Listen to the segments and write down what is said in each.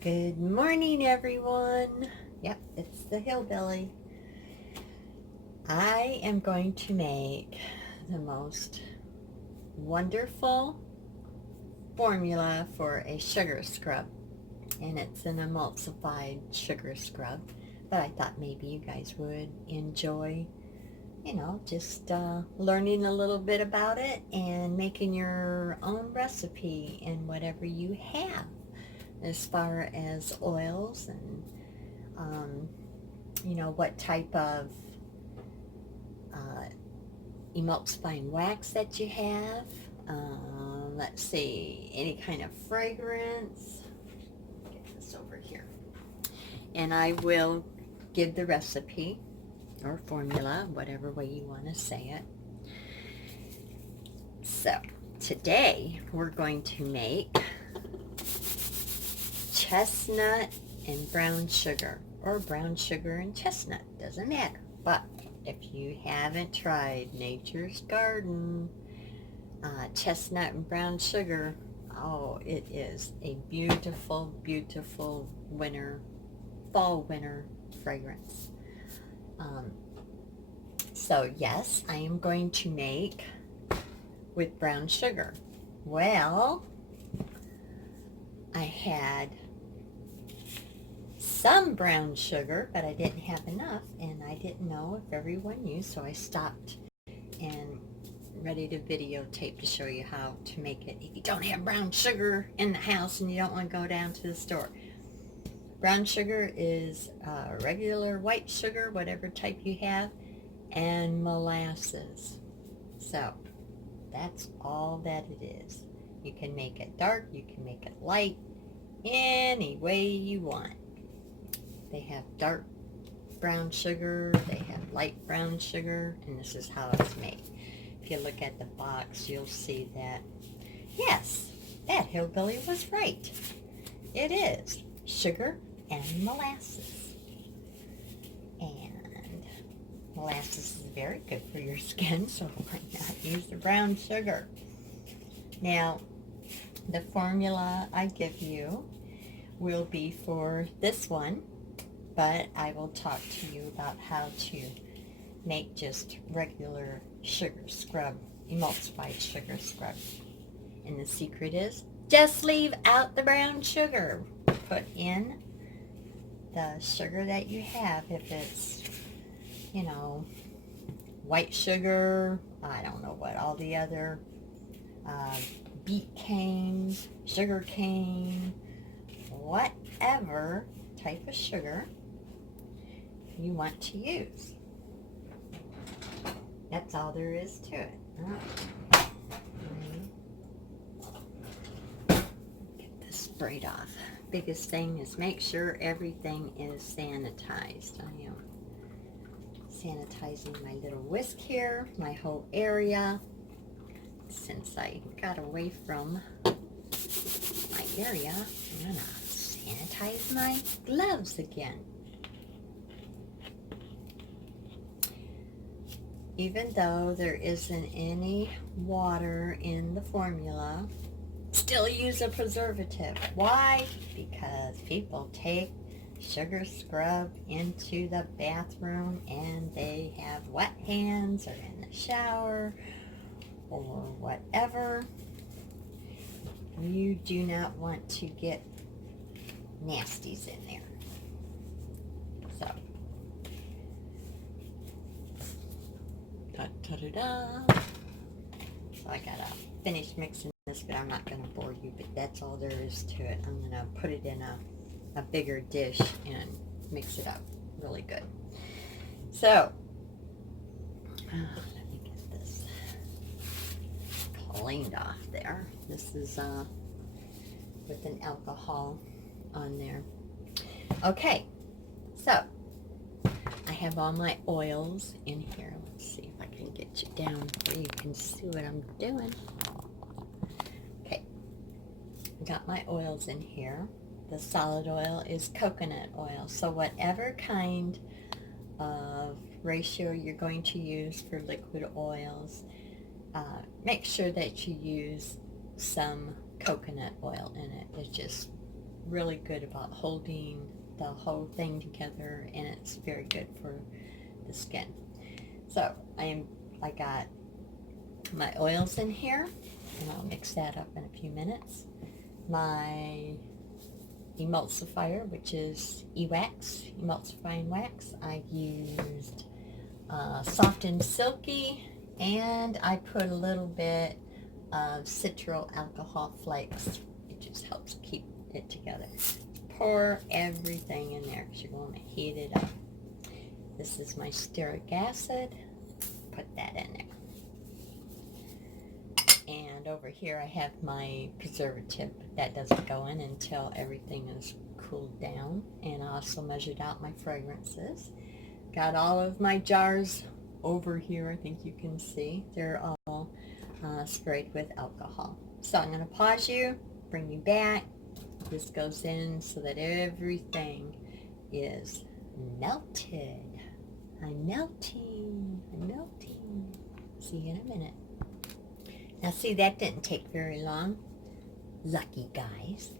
Good morning, everyone. Yep, it's the hillbilly. I am going to make the most wonderful formula for a sugar scrub, and it's an emulsified sugar scrub, but I thought maybe you guys would enjoy, just learning a little bit about it and making your own recipe in whatever you have as far as oils and what type of emulsifying wax that you have. Let's see, any kind of fragrance. Get this over here. And I will give the recipe or formula, whatever way you want to say it. So today we're going to make chestnut and brown sugar, or brown sugar and chestnut, doesn't matter. But if you haven't tried Nature's Garden chestnut and brown sugar, oh, it is a beautiful, beautiful fall winter fragrance. So yes, I am going to make with brown sugar. Well, I had some brown sugar, but I didn't have enough, and I didn't know if everyone knew, so I stopped and ready to videotape to show you how to make it if you don't have brown sugar in the house and you don't want to go down to the store. Brown sugar is regular white sugar, whatever type you have, and molasses. So that's all that it is. You can make it dark, you can make it light, any way you want. They have dark brown sugar, they have light brown sugar, and this is how it's made. If you look at the box, you'll see that, yes, that hillbilly was right. It is sugar and molasses. And molasses is very good for your skin, so why not use the brown sugar? Now, the formula I give you will be for this one, but I will talk to you about how to make just regular sugar scrub, emulsified sugar scrub. And the secret is just leave out the brown sugar. Put in the sugar that you have. If it's, white sugar, I don't know what, all the other beet cane, sugar cane, whatever type of sugar you want to use. That's all there is to it. Get this sprayed off. Biggest thing is make sure everything is sanitized. I am sanitizing my little whisk here, my whole area. Since I got away from my area, I'm gonna sanitize my gloves again. Even though there isn't any water in the formula, still use a preservative. Why? Because people take sugar scrub into the bathroom and they have wet hands, or in the shower or whatever. You do not want to get nasties in there. So da-da-da-da. So I gotta finish mixing this, but I'm not gonna bore you, but that's all there is to it. I'm gonna put it in a bigger dish and mix it up really good. So let me get this cleaned off there. This is with an alcohol on there. Okay, so I have all my oils in here. Let's see if I can get you down where you can see what I'm doing. Okay, I got my oils in here. The solid oil is coconut oil. So whatever kind of ratio you're going to use for liquid oils, make sure that you use some coconut oil in it. It just really good about holding the whole thing together, and it's very good for the skin. So I got my oils in here, and I'll mix that up in a few minutes. My emulsifier, which is e-wax, emulsifying wax. I used Soft and Silky, and I put a little bit of citral alcohol flakes. It just helps keep it together. Pour everything in there because you're going to heat it up. This is my stearic acid. Put that in there. And over here I have my preservative, but that doesn't go in until everything is cooled down. And I also measured out my fragrances. Got all of my jars over here. I think you can see they're all sprayed with alcohol. So I'm going to pause you, bring you back. This goes in so that everything is melted. I'm melting. I'm melting. See you in a minute. Now see, that didn't take very long. Lucky guys.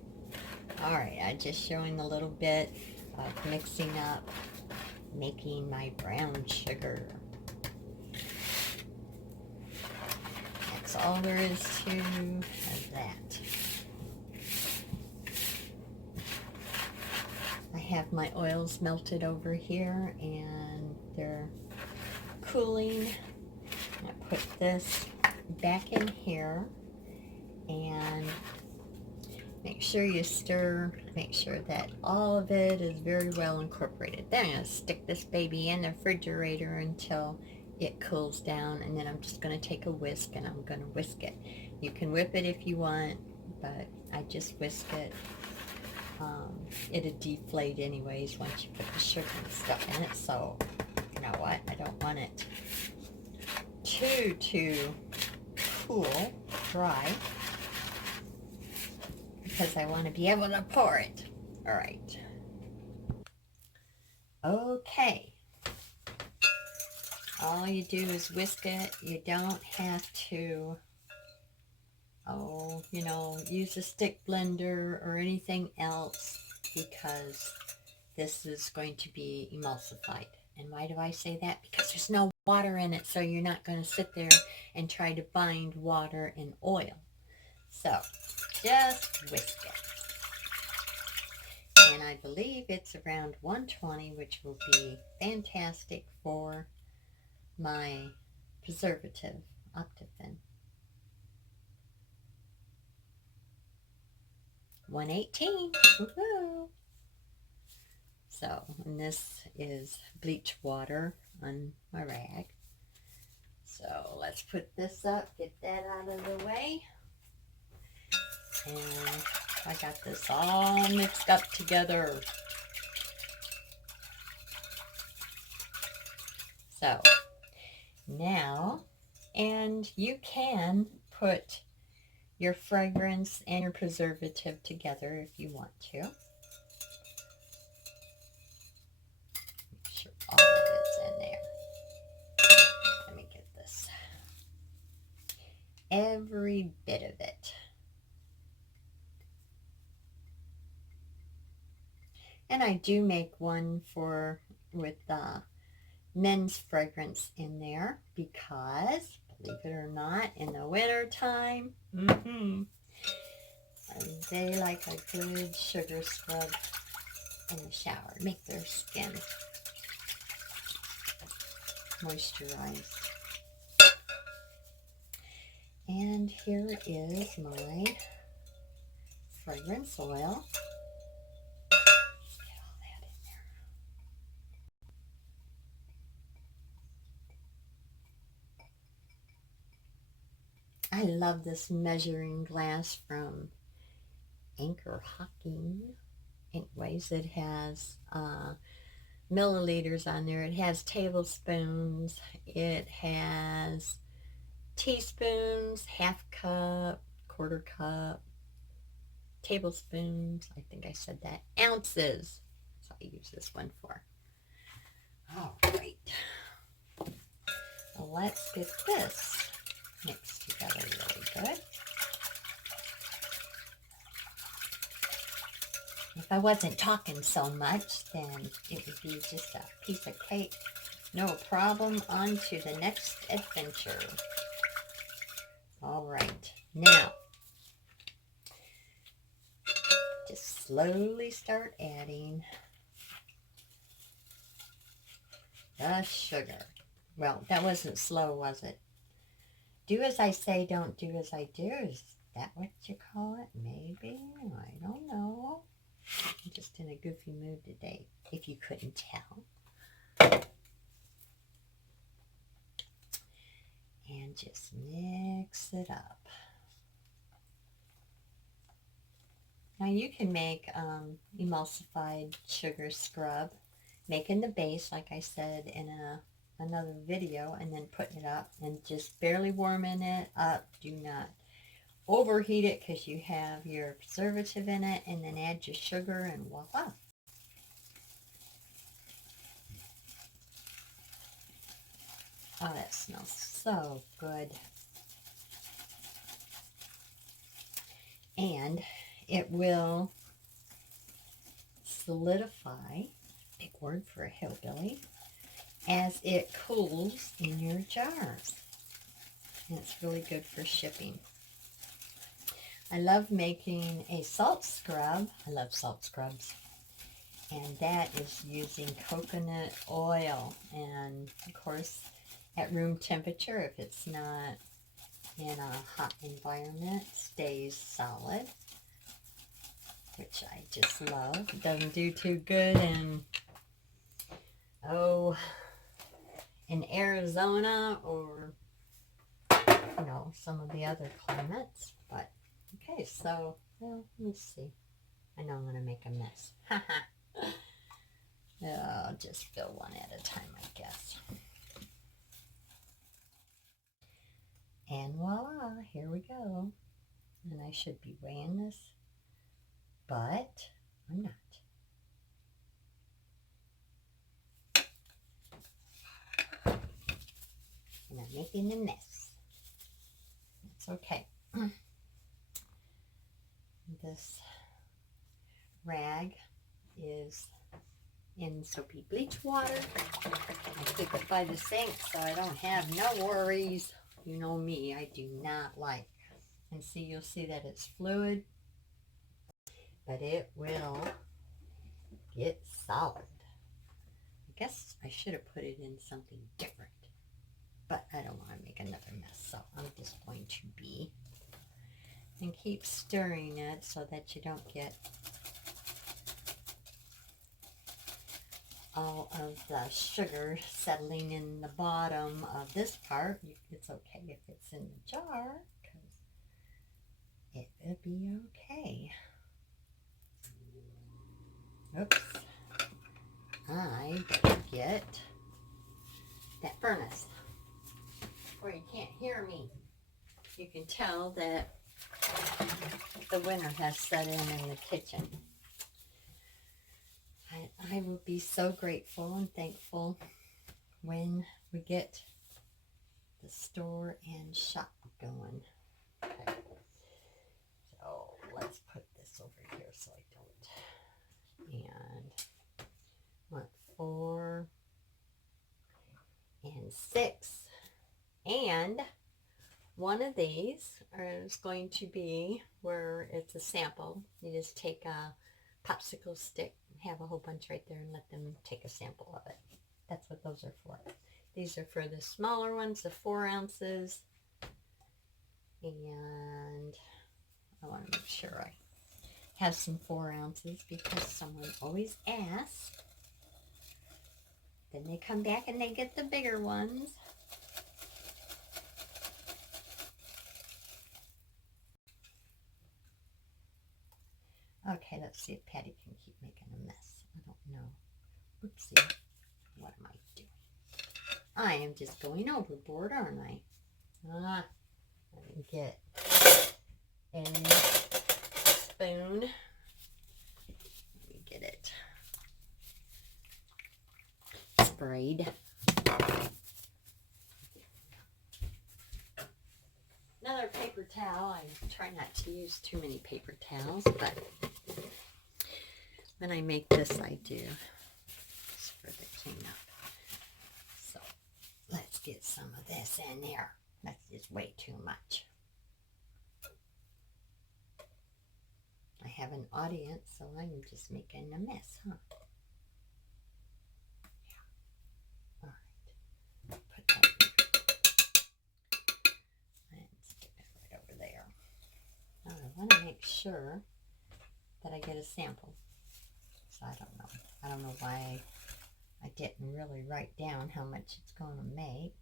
Alright, I'm just showing a little bit of mixing up, making my brown sugar. That's all there is to that. I have my oils melted over here, and they're cooling. I put this back in here, and make sure you stir, make sure that all of it is very well incorporated. Then I'm going to stick this baby in the refrigerator until it cools down, and then I'm just going to take a whisk and I'm going to whisk it. You can whip it if you want, but I just whisk it. It'll deflate anyways once you put the sugar and stuff in it, so you know what, I don't want it too cool, dry, because I want to be able to pour it. All right. Okay. All you do is whisk it. You don't have to, use a stick blender or anything else, because this is going to be emulsified. And why do I say that? Because there's no water in it, so you're not going to sit there and try to bind water in oil. So just whisk it. And I believe it's around 120, which will be fantastic for my preservative, Optiphen. 118. Woohoo! So, and this is bleach water on my rag. So let's put this up, get that out of the way. And I got this all mixed up together. So now, and you can put your fragrance and your preservative together if you want to. Make sure all of it's in there. Let me get this. Every bit of it. And I do make one with men's fragrance in there, because, believe it or not, in the winter time, they like a good sugar scrub in the shower. Make their skin moisturized. And here is my fragrance oil. I love this measuring glass from Anchor Hocking. Anyways, it has milliliters on there. It has tablespoons. It has teaspoons, half cup, quarter cup, tablespoons. I think I said that. Ounces. That's what I use this one for. All right. Well, let's get this mixed together really good. if I wasn't talking so much, then it would be just a piece of cake. No problem. On to the next adventure. All right. Now, just slowly start adding the sugar. Well, that wasn't slow, was it? Do as I say, don't do as I do. Is that what you call it? Maybe. I don't know. I'm just in a goofy mood today, if you couldn't tell. And just mix it up. Now you can make emulsified sugar scrub, making the base, like I said in another video, and then putting it up and just barely warming it up. Do not overheat it because you have your preservative in it, and then add your sugar and voila. Oh, that smells so good. And it will solidify, big word for a hillbilly, as it cools in your jars. And it's really good for shipping. I love making a salt scrub. I love salt scrubs. And that is using coconut oil. And of course, at room temperature, if it's not in a hot environment, stays solid, which I just love. It doesn't do too good in, in Arizona or, you know, some of the other climates. But, okay, so, well, let me see. I know I'm going to make a mess. I'll just fill one at a time, I guess. And voila, here we go. And I should be weighing this, but I'm not. And I'm making a mess. It's okay. This rag is in soapy bleach water. I keep it by the sink so I don't have no worries. You know me, I do not like. And see, you'll see that it's fluid, but it will get solid. I guess I should have put it in something different, but I don't want to make another mess, so I'm just going to be and keep stirring it so that you don't get all of the sugar settling in the bottom of this part. It's okay if it's in the jar, because it will be okay. Oops. I better get that furnace where you can't hear me. You can tell that the winter has set in the kitchen. I will be so grateful and thankful when we get the store and shop going. Okay. So let's put this over here so I don't. And want 4 and 6. And one of these is going to be where it's a sample. You just take a popsicle stick, have a whole bunch right there, and let them take a sample of it. That's what those are for. These are for the smaller ones, the 4 ounces. And I want to make sure I have some 4 ounces because someone always asks. Then they come back and they get the bigger ones. Okay, let's see if Patty can keep making a mess. I don't know. Oopsie. What am I doing? I am just going overboard, aren't I? Let me get a spoon. Let me get it sprayed. Another paper towel. I try not to use too many paper towels, but When I make this, I do just for the cleanup. So let's get some of this in there. That's just way too much. I have an audience, so I'm just making a mess, huh? Yeah. All right. Put that in. And stick that right over there. Now I want to make sure that I get a sample. So I don't know. I don't know why I didn't really write down how much it's going to make.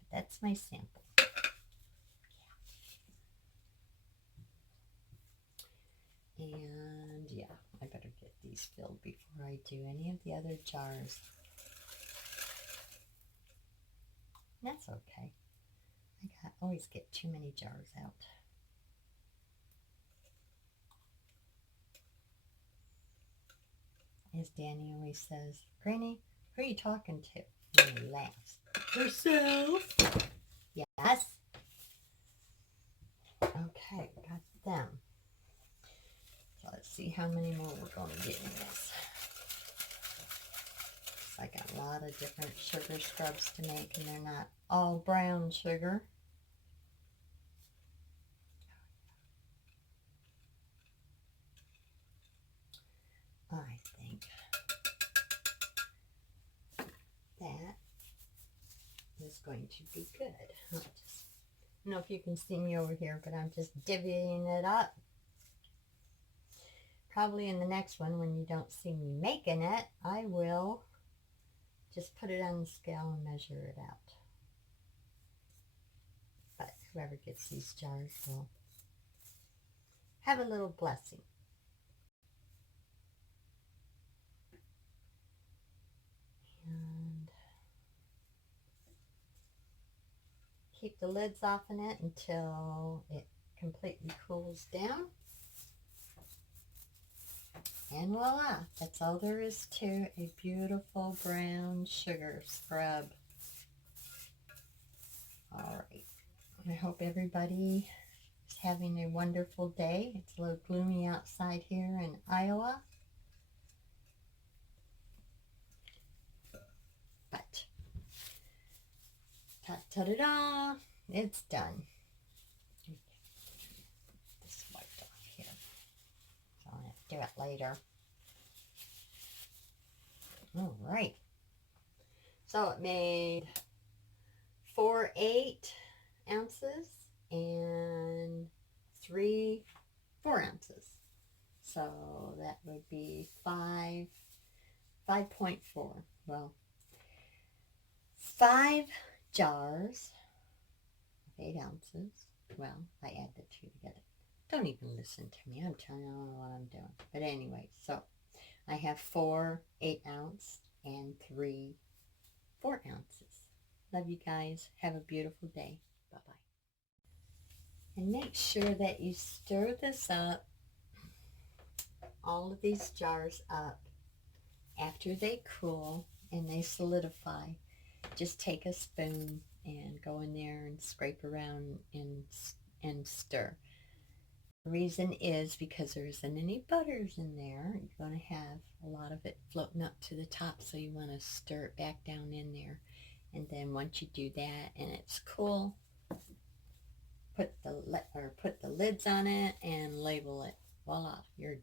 But that's my sample. And yeah, I better get these filled before I do any of the other jars. That's okay. I always get too many jars out. As Danny always says, Granny, who are you talking to? And he laughs. Yourself. Yes. Okay, got them. So let's see how many more we're going to get in this. I got a lot of different sugar scrubs to make, and they're not all brown sugar. I think that is going to be good. I don't know if you can see me over here, but I'm just divvying it up. Probably in the next one, when you don't see me making it, I will just put it on the scale and measure it out. But whoever gets these jars will have a little blessing. And keep the lids off in it until it completely cools down. And voila, that's all there is to a beautiful brown sugar scrub. All right, I hope everybody is having a wonderful day. It's a little gloomy outside here in Iowa. But, ta-ta-da-da, it's done. This wiped off here. So I'll have to do it later. All right. So it made 4 8-ounces and 3 4-ounces. So that would be 5.4. Well, 5 jars of 8 ounces. Well, I add the 2 together. Don't even listen to me. I'm telling you, I don't know what I'm doing. But anyway, so I have 4 8-ounce and 3 4 ounces. Love you guys. Have a beautiful day. Bye-bye. And make sure that you stir this up, all of these jars up, after they cool and they solidify. Just take a spoon and go in there and scrape around and stir. The reason is because there isn't any butters in there. You're going to have a lot of it floating up to the top, so you want to stir it back down in there. And then once you do that and it's cool, put the lids on it and label it. Voila, you're